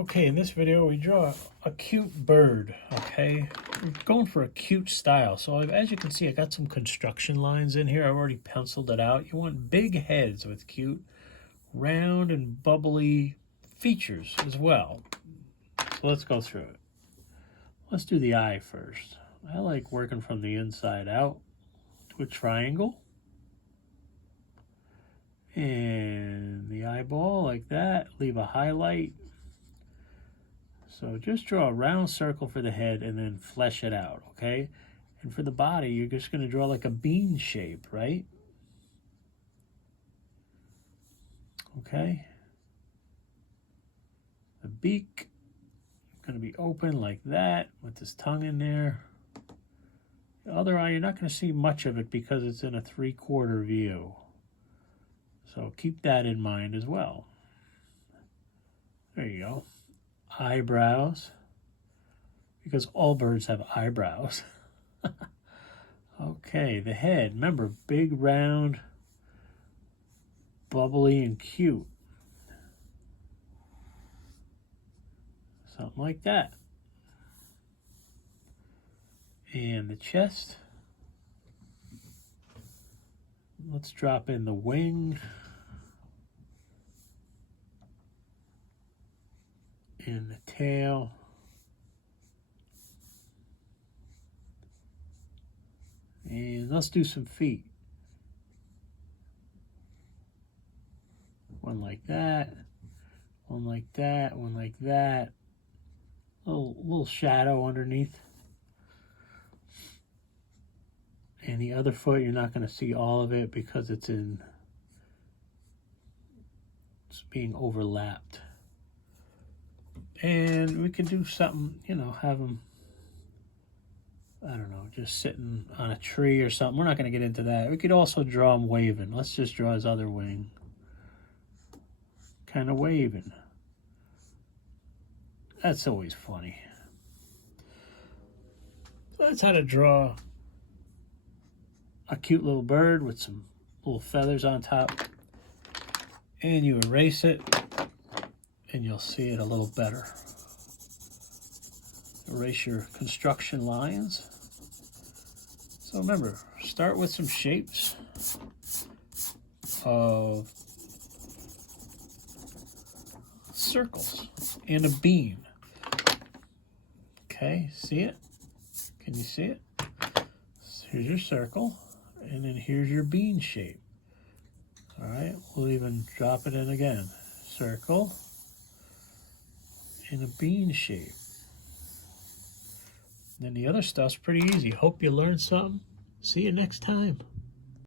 Okay, in this video we draw a cute bird, okay? We're going for a cute style. So as you can see, I got some construction lines in here. I've already penciled it out. You want big heads with cute, round and bubbly features as well. So let's go through it. Let's do the eye first. I like working from the inside out to a triangle. And the eyeball like that, leave a highlight. So just draw a round circle for the head and then flesh it out, okay? And for the body, you're just going to draw like a bean shape, right? Okay. The beak is going to be open like that with this tongue in there. The other eye, you're not going to see much of it because it's in a 3/4 view. So keep that in mind as well. There you go. Eyebrows, because all birds have eyebrows. Okay, the head, remember, big, round, bubbly, and cute. Something like that. And the chest, let's drop in the wing. And the tail. And let's do some feet. One like that, one like that, one like that. Little shadow underneath. And the other foot, you're not going to see all of it because it's being overlapped. And we can do something, you know, have them, I don't know, just sitting on a tree or something. We're not going to get into that. We could also draw him waving. Let's just draw his other wing. Kind of waving. That's always funny. So that's how to draw a cute little bird with some little feathers on top. And you erase it, and you'll see it a little better. Erase your construction lines. So remember, start with some shapes of circles and a bean. Okay, see it? Can you see it? So here's your circle, and then here's your bean shape. All right, we'll even drop it in again. Circle in a bean shape. And then the other stuff's pretty easy. Hope you learned something. See you next time.